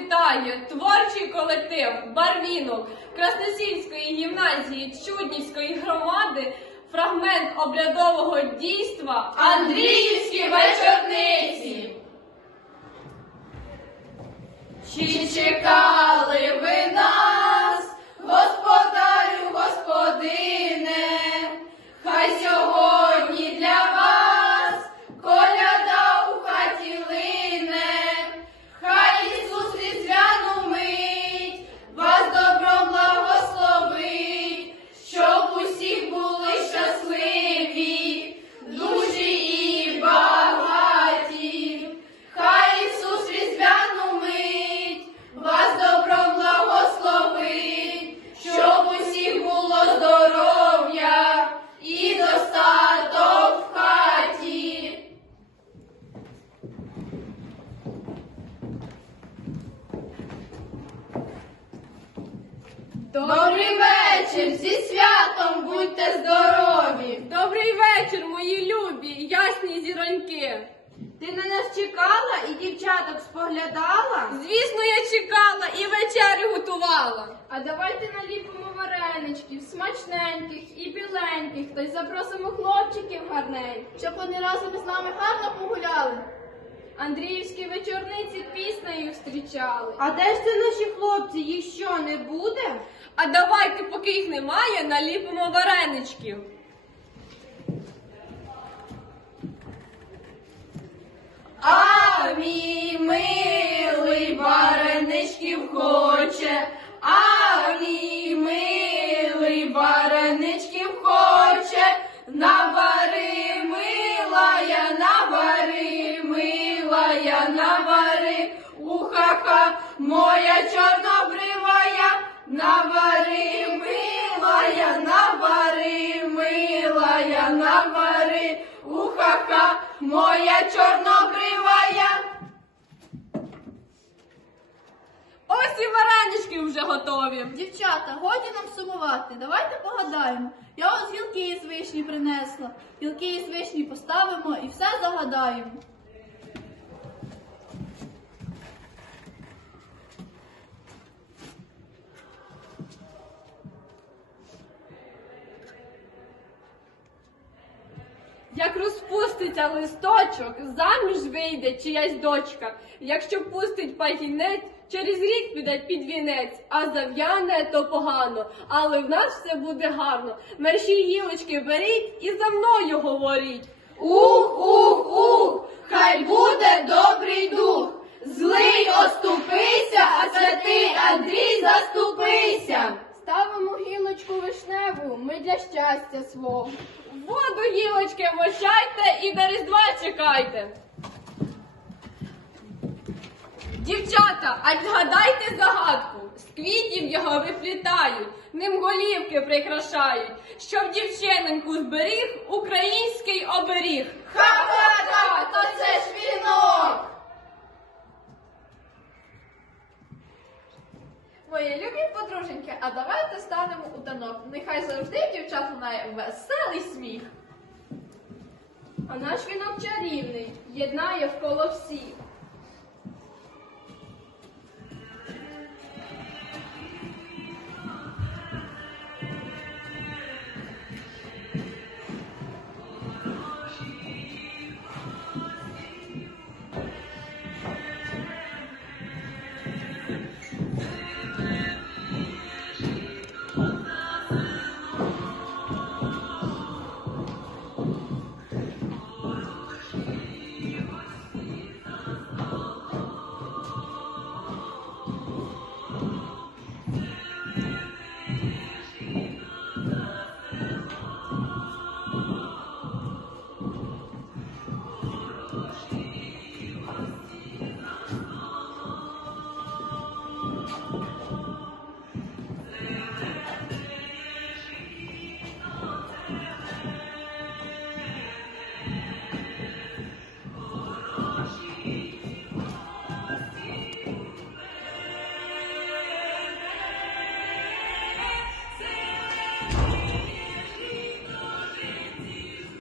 вітає творчий колектив Барвінок Красносільської гімназії Чуднівської громади. Фрагмент обрядового дійства Андріївські вечорниці. Чи чекали Добрий вечір! Зі святом будьте здорові! Добрий вечір, мої любі, ясні зіроньки. Ти на нас чекала і дівчаток споглядала? Звісно, я чекала і вечерю готувала. А давайте наліпимо вареничків, смачненьких і біленьких, та й запросимо хлопчиків гарненьких, щоб вони разом з нами гарно погуляли. Андріївські вечорниці піснею зустрічали. А де ж це наші хлопці? Їх що не буде? А давайте, поки їх немає, наліпимо вареничків. А мій милий вареничків хоче, навари милая, навари милая, навари, ухаха моя чорнобривая. Ось і варенички вже готові. Дівчата, годі нам сумувати. Давайте погадаємо. Я ось гілки із вишні принесла. Гілки із вишні поставимо і все загадаємо. Як розпуститься листочок, заміж вийде чиясь дочка. Якщо пустить пагінець, через рік піде під вінець, а зав'яне то погано, але в нас все буде гарно. Мерші гілочки беріть і за мною говоріть. Ух, ух, ух, хай буде добрий дух. Злий оступися, а святий Андрій заступися. Вишневу, ми для щастя свого. Воду гілочки мочайте і до різдва чекайте. Дівчата, а згадайте загадку. З квітів його виплітають, ним голівки прикрашають, щоб дівчиненьку зберіг український оберіг. Ха-ха-ха, то це ж вінок. Мої любі подруженьки, а давайте станемо у танок. Нехай завжди дівчат лунає веселий сміх. А наш вінок чарівний, єднає в коло всіх.